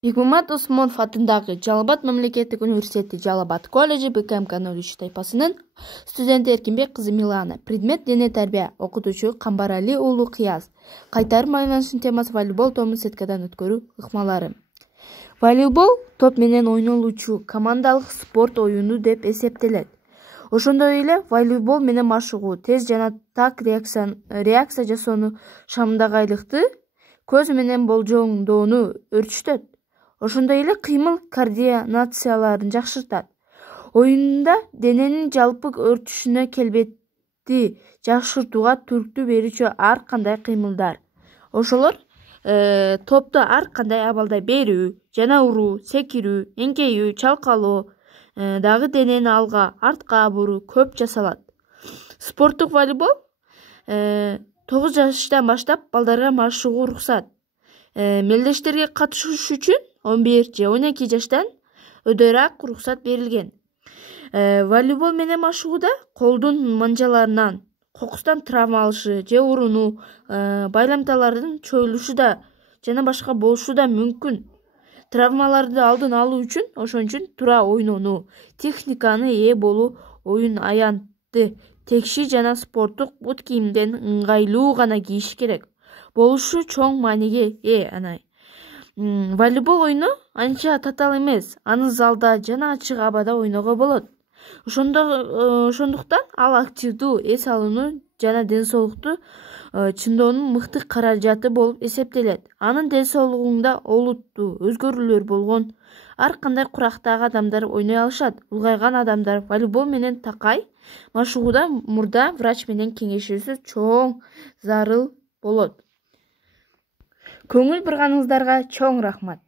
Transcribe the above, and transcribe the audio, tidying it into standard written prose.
Бегмамат Усмонов атындагы Жалал Абад мамлекеттик университети Жалал Абад колледжи БКМ-03 тайпасынын студенти Эркинбек кызы Милана. Предмет дене тарбия. Окутуучу Камбарали уулу Кыяз. Кайтарым айланышынын темасы волейбол тобун сеткадан өткөрүү ыкмалары. Волейбол топ менен ойнолуучу командалык спорт оюну деп эсептелет. Ошондой эле волейбол менен машыгуу, тез жана так реакция жасоону шамдагы айлыкты көз менен болжоңдоону өрчүтөт. Ошондой эле кыймыл координацияларын жакшыртат. Оюнда дененин жалпы өртүшүнө келбетти жакшыртууга түрткү берүүчү ар кандай кыймылдар. Ошолор топто ар кандай абалда берүү, жана уруу, секирүү, эңкейүү, чалкалоо, дагы денени алга, артка буруу көп жасалат. Спорттук волейбол 9 жаштан баштап балдарга машыгуу уруксат. Мелдештерге катышыш үчүн 11 же 12 жаштан өдөраак уруксат берилген. Волейбол менен машыгууда колдун манжаларынан, кокустан травма алышы же урунуу, байламталардын чоюлушу да жана башка болушу да мүмкүн. Травмаларды алдын алуу үчүн ошон үчүн туура ойнонуу, техниканы ээ болуу, оюн аянтты текши жана спорттук бут кийимден ыңгайлуу гана кийиш керек. Болушу чоң мааниге ээ. Волейбол оюну анча татаал эмес. Аны залда жана ачык абада ойного болот. Ошондуктан ал активдүү эс алууну жана ден соолукту чыңдоонун мыкты каражаты болуп эсептелет. Анын ден соолугунда олуттуу өзгөрүүлөр болгон. Ар кандай курактагы адамдар ойной алышат. Улгайган адамдар волейбол менен такай машыгууда мурда врач менен кеңешүүсү чоң зарыл болот. Көңүл бурганыңыздарга чоң рахмат.